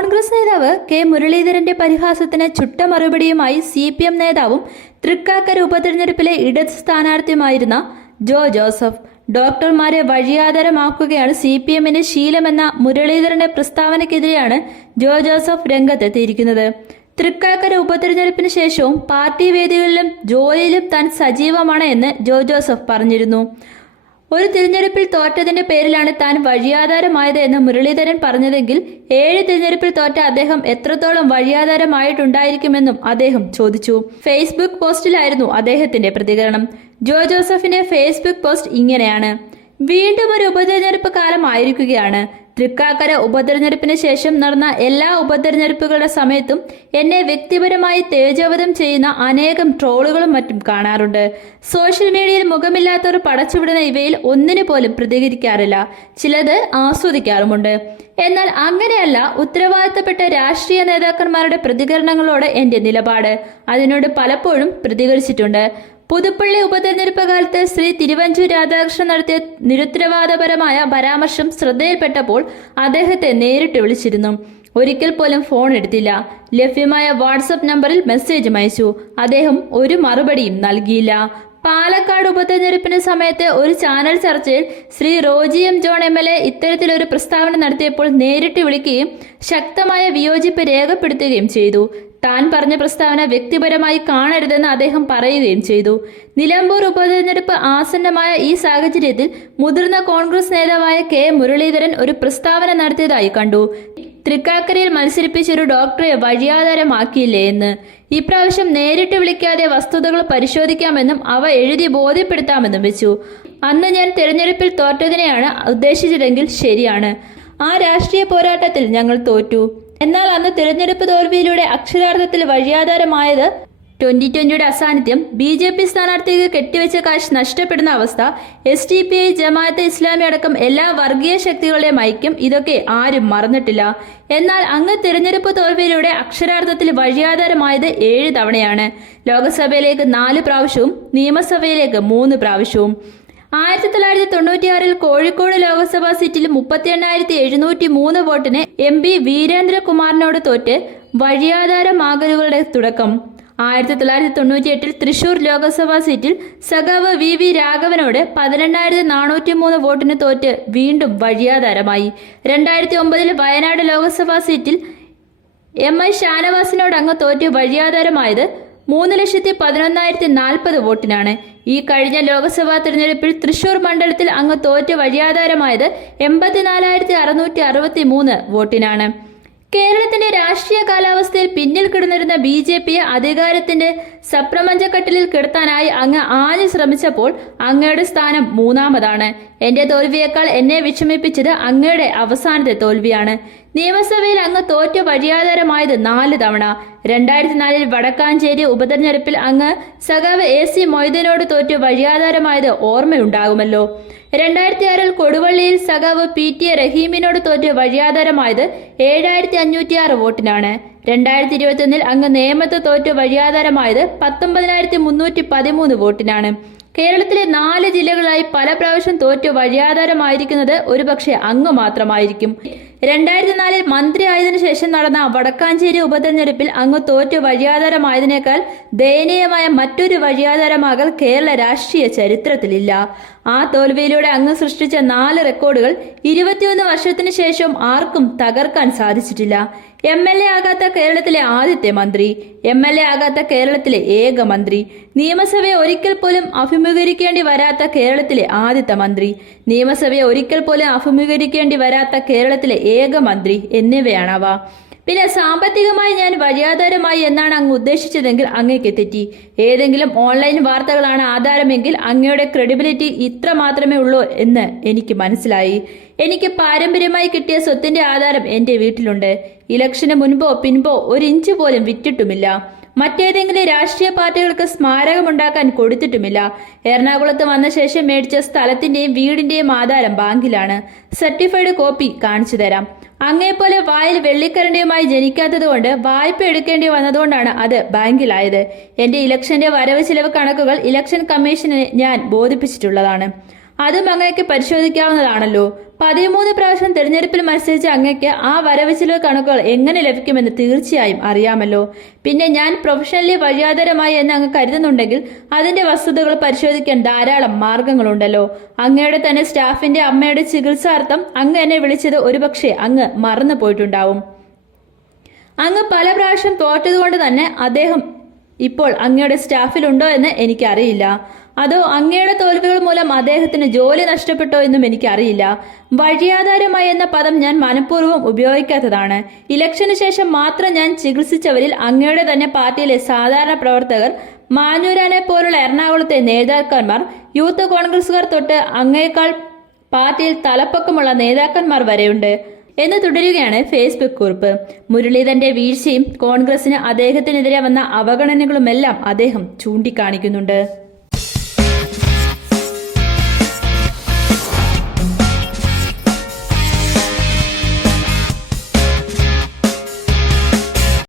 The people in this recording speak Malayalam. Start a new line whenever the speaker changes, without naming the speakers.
കോൺഗ്രസ് നേതാവ് കെ മുരളീധരന്റെ പരിഹാസത്തിന് ചുട്ട മറുപടിയുമായി സി പി എം നേതാവും തൃക്കാക്കര ഉപതെരഞ്ഞെടുപ്പിലെ ഇടത് സ്ഥാനാർത്ഥിയുമായിരുന്ന ജോ ജോസഫ്. ഡോക്ടർമാരെ വഴിയാധാരമാക്കുകയാണ് സി പി എമ്മിന്റെ ശീലമെന്ന മുരളീധരന്റെ പ്രസ്താവനയ്ക്കെതിരെയാണ് ജോ ജോസഫ് രംഗത്തെത്തിയിരിക്കുന്നത്. തൃക്കാക്കര ഉപതെരഞ്ഞെടുപ്പിന് ശേഷവും പാർട്ടി വേദികളിലും ജോലിയിലും താൻ സജീവമാണ് എന്ന് ജോ ജോസഫ് പറഞ്ഞിരുന്നു. ഒരു തിരഞ്ഞെടുപ്പിൽ തോറ്റതിന്റെ പേരിലാണ് താൻ വഴിയാധാരമായത് എന്ന് മുരളീധരൻ പറഞ്ഞതെങ്കിൽ ഏഴ് തിരഞ്ഞെടുപ്പിൽ തോറ്റ അദ്ദേഹം എത്രത്തോളം വഴിയാധാരമായിട്ടുണ്ടായിരിക്കുമെന്നും അദ്ദേഹം ചോദിച്ചു. ഫേസ്ബുക്ക് പോസ്റ്റിലായിരുന്നു അദ്ദേഹത്തിന്റെ പ്രതികരണം. ജോ ജോസഫിന്റെ ഫേസ്ബുക്ക് പോസ്റ്റ് ഇങ്ങനെയാണ്. വീണ്ടും ഒരു ഉപതെരഞ്ഞെടുപ്പ് കാലമായിരിക്കുകയാണ് തൃക്കാക്കര ഉപതെരഞ്ഞെടുപ്പിന് ശേഷം നടന്ന എല്ലാ ഉപതെരഞ്ഞെടുപ്പുകളുടെ സമയത്തും എന്നെ വ്യക്തിപരമായി തേജോവധം ചെയ്യുന്ന അനേകം ട്രോളുകളും മറ്റും കാണാറുണ്ട്. സോഷ്യൽ മീഡിയയിൽ മുഖമില്ലാത്തവർ പടച്ചുവിടുന്ന ഇവയിൽ ഒന്നിനു പോലും പ്രതികരിക്കാറില്ല. ചിലത് ആസ്വദിക്കാറുമുണ്ട്. എന്നാൽ അങ്ങനെയല്ല ഉത്തരവാദിത്തപ്പെട്ട രാഷ്ട്രീയ നേതാക്കന്മാരുടെ പ്രതികരണങ്ങളോട് എന്റെ നിലപാട്. അതിനോട് പലപ്പോഴും പ്രതികരിച്ചിട്ടുണ്ട്. പുതുപ്പള്ളി ഉപതെരഞ്ഞെടുപ്പ് കാലത്ത് ശ്രീ തിരുവഞ്ചൂർ രാധാകൃഷ്ണൻ നടത്തിയ നിരുത്തരവാദപരമായ പരാമർശം ശ്രദ്ധയിൽപ്പെട്ടപ്പോൾ അദ്ദേഹത്തെ നേരിട്ട് വിളിച്ചിരുന്നു. ഒരിക്കൽ പോലും ഫോൺ എടുത്തില്ല. ലഭ്യമായ വാട്സപ്പ് നമ്പറിൽ മെസ്സേജും അയച്ചു. അദ്ദേഹം ഒരു മറുപടിയും നൽകിയില്ല. പാലക്കാട് ഉപതെരഞ്ഞെടുപ്പിന് സമയത്ത് ഒരു ചാനൽ ചർച്ചയിൽ Shri Roji M John M L A ഇത്തരത്തിലൊരു പ്രസ്താവന നടത്തിയപ്പോൾ നേരിട്ട് വിളിക്കുകയും ശക്തമായ വിയോജിപ്പ് രേഖപ്പെടുത്തുകയും ചെയ്തു. താൻ പറഞ്ഞ പ്രസ്താവന വ്യക്തിപരമായി കാണരുതെന്ന് അദ്ദേഹം പറയുകയും ചെയ്തു. നിലമ്പൂർ ഉപതെരഞ്ഞെടുപ്പ് ആസന്നമായ ഈ സാഹചര്യത്തിൽ മുതിർന്ന കോൺഗ്രസ് നേതാവായ കെ മുരളീധരൻ ഒരു പ്രസ്താവന നടത്തിയതായി കണ്ടു. തൃക്കാക്കരയിൽ മത്സരിപ്പിച്ച ഒരു ഡോക്ടറെ വഴിയാധാരമാക്കിയില്ലേ എന്ന്. ഇപ്രാവശ്യം നേരിട്ട് വിളിക്കാതെ വസ്തുതകൾ പരിശോധിക്കാമെന്നും അവ എഴുതി ബോധ്യപ്പെടുത്താമെന്നും വെച്ചു. അന്ന് ഞാൻ തിരഞ്ഞെടുപ്പിൽ തോറ്റതിനെയാണ് ഉദ്ദേശിച്ചതെങ്കിൽ ശരിയാണ്. ആ രാഷ്ട്രീയ പോരാട്ടത്തിൽ ഞങ്ങൾ തോറ്റു. എന്നാൽ അന്ന് തിരഞ്ഞെടുപ്പ് തോൽവിയിലൂടെ അക്ഷരാർത്ഥത്തിൽ വഴിയാധാരമായത് ട്വന്റി ട്വന്റിയുടെ അസാന്നിധ്യം ബി ജെ പി സ്ഥാനാർത്ഥിക്ക് കെട്ടിവെച്ച കാശ് നഷ്ടപ്പെടുന്ന അവസ്ഥ S D P I Jamaat Islami അടക്കം എല്ലാ വർഗീയ ശക്തികളുടെയും ഐക്യം ഇതൊക്കെ ആരും മറന്നിട്ടില്ല. എന്നാൽ അങ്ങ് തിരഞ്ഞെടുപ്പ് തോൽവിയിലൂടെ അക്ഷരാർത്ഥത്തിൽ വഴിയാധാരമായത് ഏഴ് തവണയാണ്. ലോക്സഭയിലേക്ക് നാല് പ്രാവശ്യവും നിയമസഭയിലേക്ക് മൂന്ന് പ്രാവശ്യവും. ആയിരത്തി തൊള്ളായിരത്തി തൊണ്ണൂറ്റിയാറിൽ കോഴിക്കോട് ലോക്സഭാ സീറ്റിൽ മുപ്പത്തി എണ്ണായിരത്തി എഴുന്നൂറ്റി മൂന്ന് വോട്ടിന് എം പി വീരേന്ദ്രകുമാറിനോട് തോറ്റ് വഴിയാധാരമാകലുകളുടെ തുടക്കം. ആയിരത്തി തൊള്ളായിരത്തി തൊണ്ണൂറ്റി എട്ടിൽ തൃശൂർ ലോക്സഭാ സീറ്റിൽ സഖാവ് വി വി രാഘവനോട് പതിനെണ്ണായിരത്തി നാനൂറ്റി മൂന്ന് വോട്ടിന് തോറ്റ് വീണ്ടും വഴിയാധാരമായി. രണ്ടായിരത്തി ഒമ്പതിൽ വയനാട് ലോക്സഭാ സീറ്റിൽ എം ഐ ഷാനവാസിനോട് അങ്ങ് തോറ്റ് വഴിയാധാരമായത് മൂന്ന് ലക്ഷത്തി പതിനൊന്നായിരത്തി നാൽപ്പത് വോട്ടിനാണ്. ഈ കഴിഞ്ഞ ലോക്സഭാ തെരഞ്ഞെടുപ്പിൽ തൃശൂർ മണ്ഡലത്തിൽ അങ്ങ് തോറ്റ് വഴിയാധാരമായത് എൺപത്തിനാലായിരത്തി അറുന്നൂറ്റി അറുപത്തി മൂന്ന് വോട്ടിനാണ്. കേരളത്തിന്റെ രാഷ്ട്രീയ കാലാവസ്ഥയിൽ പിന്നിൽ കിടന്നിരുന്ന ബി ജെ പിയെ അധികാരത്തിന്റെ സപ്രമഞ്ചക്കട്ടിലിൽ കിടത്താനായി അങ്ങ് ആഞ്ഞു ശ്രമിച്ചപ്പോൾ അങ്ങയുടെ സ്ഥാനം മൂന്നാമതാണ്. എന്റെ തോൽവിയേക്കാൾ എന്നെ വിഷമിപ്പിച്ചത് അങ്ങയുടെ അവസാനത്തെ തോൽവിയാണ്. നിയമസഭയിൽ അങ്ങ് തോറ്റ വഴിയാധാരമായത് നാല് തവണ. രണ്ടായിരത്തി നാലിൽ വടക്കാഞ്ചേരി ഉപതെരഞ്ഞെടുപ്പിൽ അങ്ങ് സഖാവ് എ സി മൊയ്തീനോട് തോറ്റ് വഴിയാധാരമായത് ഓർമ്മയുണ്ടാകുമല്ലോ. രണ്ടായിരത്തി ആറിൽ കൊടുവള്ളിയിൽ സഖാവ് പി ടി റഹീമിനോട് തോറ്റ് വഴിയാധാരമായത് ഏഴായിരത്തി അഞ്ഞൂറ്റി ആറ് വോട്ടിനാണ്. രണ്ടായിരത്തി ഇരുപത്തിയൊന്നിൽ അങ്ങ് നേമത്ത് തോറ്റ് വഴിയാധാരമായത് പത്തൊമ്പതിനായിരത്തി മുന്നൂറ്റി പതിമൂന്ന് വോട്ടിനാണ്. കേരളത്തിലെ നാല് ജില്ലകളായി പല പ്രാവശ്യം തോറ്റ് വഴിയാധാരമായിരിക്കുന്നത് ഒരുപക്ഷെ അങ്ങ് മാത്രമായിരിക്കും. രണ്ടായിരത്തി നാലിൽ മന്ത്രി ആയതിനു ശേഷം നടന്ന വടക്കാഞ്ചേരി ഉപതെരഞ്ഞെടുപ്പിൽ അങ്ങ് തോറ്റ് വഴിയാധാരമായതിനേക്കാൾ ദയനീയമായ മറ്റൊരു വഴിയാധാരമാകൽ കേരള രാഷ്ട്രീയ ചരിത്രത്തിലില്ല. ആ തോൽവിയിലൂടെ അങ്ങ് സൃഷ്ടിച്ച നാല് റെക്കോർഡുകൾ ഇരുപത്തിയൊന്ന് വർഷത്തിന് ശേഷം ആർക്കും തകർക്കാൻ സാധിച്ചിട്ടില്ല. എം എൽ എ ആകാത്ത കേരളത്തിലെ ആദ്യത്തെ മന്ത്രി എം എൽ എ ആകാത്ത കേരളത്തിലെ ഏക മന്ത്രി നിയമസഭയെ ഒരിക്കൽ പോലും അഭിമുഖീകരിക്കേണ്ടി വരാത്ത കേരളത്തിലെ ആദ്യത്തെ മന്ത്രി നിയമസഭയെ ഒരിക്കൽ പോലും അഭിമുഖീകരിക്കേണ്ടി വരാത്ത കേരളത്തിലെ ഏക മന്ത്രി എന്നിവയാണവ. പിന്നെ സാമ്പത്തികമായി ഞാൻ വഴിയാധാരമായി എന്നാണ് അങ്ങ് ഉദ്ദേശിച്ചതെങ്കിൽ അങ്ങേക്ക് തെറ്റി. ഏതെങ്കിലും ഓൺലൈൻ വാർത്തകളാണ് ആധാരമെങ്കിൽ അങ്ങയുടെ ക്രെഡിബിലിറ്റി ഇത്ര മാത്രമേ ഉള്ളൂ എന്ന് എനിക്ക് മനസ്സിലായി. എനിക്ക് പാരമ്പര്യമായി കിട്ടിയ സ്വത്തിന്റെ ആധാരം എന്റെ വീട്ടിലുണ്ട്. ഇലക്ഷന് മുൻപോ പിൻപോ ഒരു ഇഞ്ച് പോലും വിറ്റിട്ടുമില്ല. മറ്റേതെങ്കിലും രാഷ്ട്രീയ പാർട്ടികൾക്ക് സ്മാരകമുണ്ടാക്കാൻ കൊടുത്തിട്ടുമില്ല. എറണാകുളത്ത് വന്ന ശേഷം മേടിച്ച സ്ഥലത്തിന്റെയും വീടിന്റെയും ആധാരം ബാങ്കിലാണ്. സർട്ടിഫൈഡ് കോപ്പി കാണിച്ചു തരാം. അങ്ങേപ്പോലെ വായിൽ വെള്ളിക്കരണ്ടിയുമായി ജനിക്കാത്തതുകൊണ്ട് വായ്പ എടുക്കേണ്ടി വന്നതുകൊണ്ടാണ് അത് ബാങ്കിലായത്. എന്റെ ഇലക്ഷന്റെ വരവ് ചിലവ് കണക്കുകൾ ഇലക്ഷൻ കമ്മീഷനെ ഞാൻ ബോധിപ്പിച്ചിട്ടുള്ളതാണ്. അതും അങ്ങയ്ക്ക് പരിശോധിക്കാവുന്നതാണല്ലോ. പതിമൂന്ന് പ്രാവശ്യം തിരഞ്ഞെടുപ്പിൽ മത്സരിച്ച അങ്ങയ്ക്ക് ആ വരവ് ചിലവ് കണക്കുകൾ എങ്ങനെ ലഭിക്കുമെന്ന് തീർച്ചയായും അറിയാമല്ലോ. പിന്നെ ഞാൻ പ്രൊഫഷണലി വഴിയാതരമായി എന്ന് അങ്ങ് കരുതുന്നുണ്ടെങ്കിൽ അതിന്റെ വസ്തുതകൾ പരിശോധിക്കാൻ ധാരാളം മാർഗങ്ങളുണ്ടല്ലോ. അങ്ങയുടെ തന്നെ സ്റ്റാഫിന്റെ അമ്മയുടെ ചികിത്സാർത്ഥം അങ്ങ് എന്നെ വിളിച്ചത് ഒരുപക്ഷെ അങ്ങ് മറന്നു പോയിട്ടുണ്ടാവും. അങ്ങ് പല പ്രാവശ്യം തോറ്റതുകൊണ്ട് തന്നെ അദ്ദേഹം ഇപ്പോൾ അങ്ങയുടെ സ്റ്റാഫിലുണ്ടോ എന്ന് എനിക്കറിയില്ല. അതോ അങ്ങയുടെ തോൽവികൾ മൂലം അദ്ദേഹത്തിന് ജോലി നഷ്ടപ്പെട്ടോ എന്നും എനിക്കറിയില്ല. വഴിയാധാരമായി എന്ന പദം ഞാൻ മനഃപൂർവം ഉപയോഗിക്കാത്തതാണ്. ഇലക്ഷന് ശേഷം മാത്രം ഞാൻ ചികിത്സിച്ചവരിൽ അങ്ങയുടെ തന്നെ പാർട്ടിയിലെ സാധാരണ പ്രവർത്തകർ മാഞ്ഞൂരാനെ പോലുള്ള എറണാകുളത്തെ നേതാക്കന്മാർ യൂത്ത് കോൺഗ്രസുകാർ തൊട്ട് അങ്ങയേക്കാൾ പാർട്ടിയിൽ തലപ്പക്കമുള്ള നേതാക്കന്മാർ വരെയുണ്ട്. എന്ന് തുടരുകയാണ് ഫേസ്ബുക്ക് കുറിപ്പ്. മുരളീധരന്റെ വീഴ്ചയും കോൺഗ്രസിന് അദ്ദേഹത്തിനെതിരെ വന്ന അവഗണനകളുമെല്ലാം അദ്ദേഹം ചൂണ്ടിക്കാണിക്കുന്നുണ്ട്.